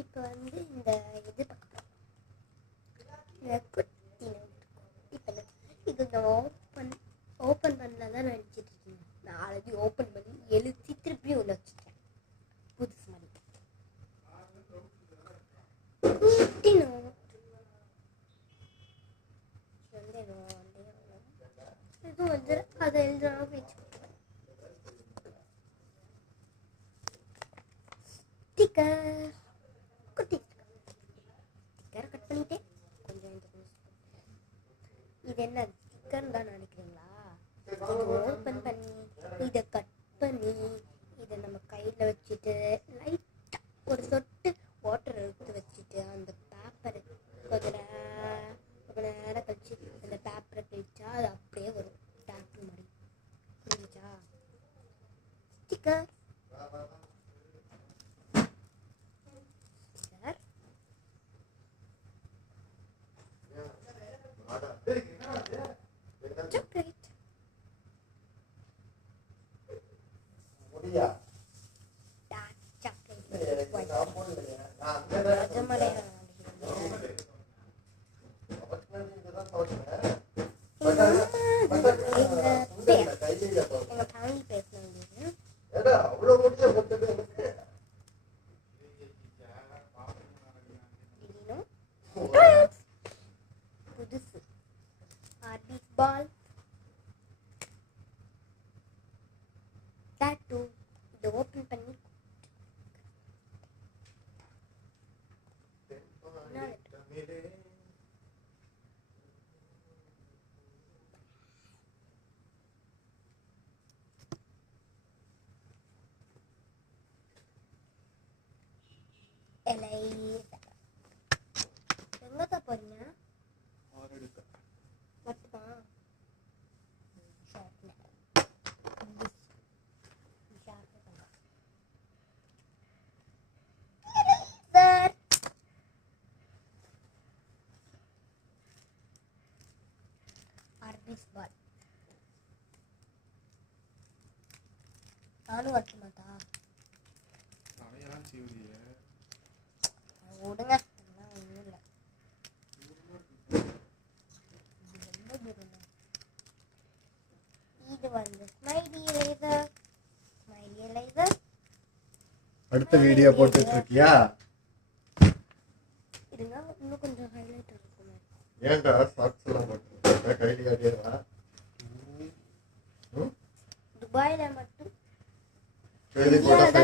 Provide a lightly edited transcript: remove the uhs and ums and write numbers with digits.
இப்போ வந்து இந்த இது பார்க்க குட்டி இப்போ இது நான் ஓப்பன் பண்ணலாம் தான் நினச்சிட்டு இருக்கேன். நான் ஆல்ரெடி ஓப்பன் பண்ணி எழுதி திருப்பி உள்ள வச்சுட்டேன் புதுசு மாதிரி. குட்டி நோட் இது வந்து அதை எழுதுனா வச்சு ஸ்டிக்கர் குட்டி ஸ்டிக்கர் கட் பண்ணிட்டேன். கொஞ்சம் இது என்ன ஸ்டிக்கர்னு தான் நினைக்கிறீங்களா? இது ஓப்பன் பண்ணி இதை கட் பண்ணி இதை நம்ம கையில் வச்சுட்டு லைட்டாக ஒரு சொட்டு வாட்டர் எடுத்து வச்சுட்டு அந்த பேப்பரை கொஞ்ச நேரம் கழிச்சு அந்த பேப்பரை கழிச்சா அது அப்படியே வரும் டேப்பு மாதிரி. புரிஞ்சுச்சா? Sticker chocolate. Dark chocolate. White. புதுசு ஆர்பிஸ் பால் டாட்டூ. இதை ஓப்பன் பண்ணி எங்கக்கா போறீங்க? மட்டுமா? ஆர்பிஸ் பால் நானும் வைக்க மாட்டா விடுங்க. ஒன்றும் இல்லை. இது வந்து ஸ்மைலி எரேசர். ஸ்மைலி எரேசர் அடுத்த வீடியோ போட்டுட்டு இருக்கியா? இருங்க, இன்னும் கொஞ்சம் ஹைலைட் இருக்குமே. ஏன்டா சாக்ஸ் எல்லாம் போட்டு கைலி அடியறா? துபாயில மட்டும் கைலி போட்டா